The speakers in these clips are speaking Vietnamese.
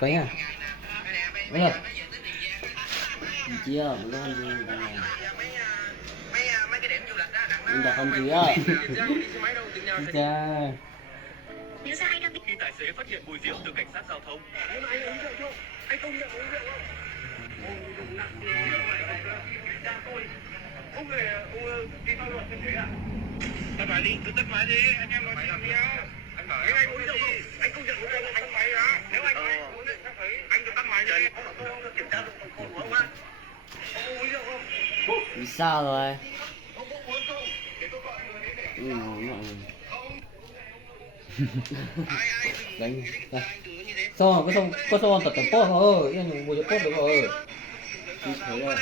Quấy à? Đúng rồi. Chia bữa ăn gì này. Mấy cái điểm du lịch đó Nhưng mà không chia. Cha. khi tài xế phát hiện mùi rượu từ cảnh sát giao thông. Nhưng mà anh uống rượu chưa? Anh công nhận uống rượu không? Ông về đi pháp luật thế à? Tắt máy đi, cứ tắt máy đi, anh em nói chuyện với nhau. Anh uống rượu không? Anh công nhận uống rượu không? Tắt máy á. Nếu anh uống rượu tắt máy, anh cứ tắt máy đi. Ông kiểm tra nồng độ cồn của ông á. Ông uống rượu không? Vì sao rồi? Ông có uống không? Để tôi gọi người đến để. Đánh đây. Xong rồi có xong tập tập post thôi, yên dùng mùi cho post được rồi. Đi thấy rồi.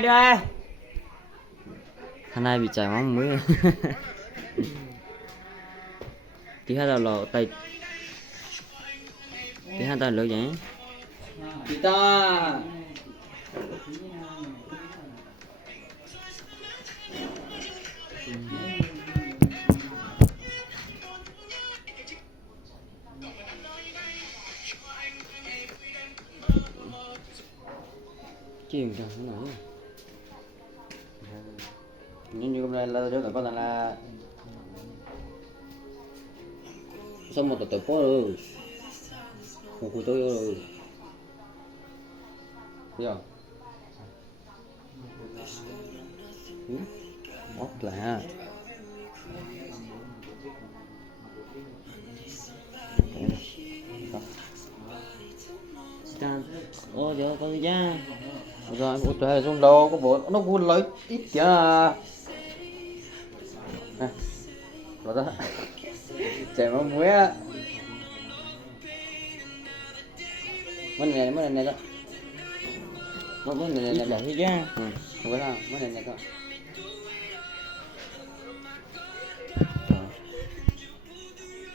Đưa. Thằng này bị chảy máu mũi. Tí hai lò tay. Tí hai tay lỡ vậy. Chị ta. Chuyện trời thế nào như hôm nay là đứa cả con là xong một tập post rồi một của tôi rồi thấy không ốc lạ ô giờ con ra rồi cô trời xuống đâu có bộ nó vui lấy ít chả rồi đó chạy máu muối á mấy này đó mấy này là hết ra không có sao mấy này thôi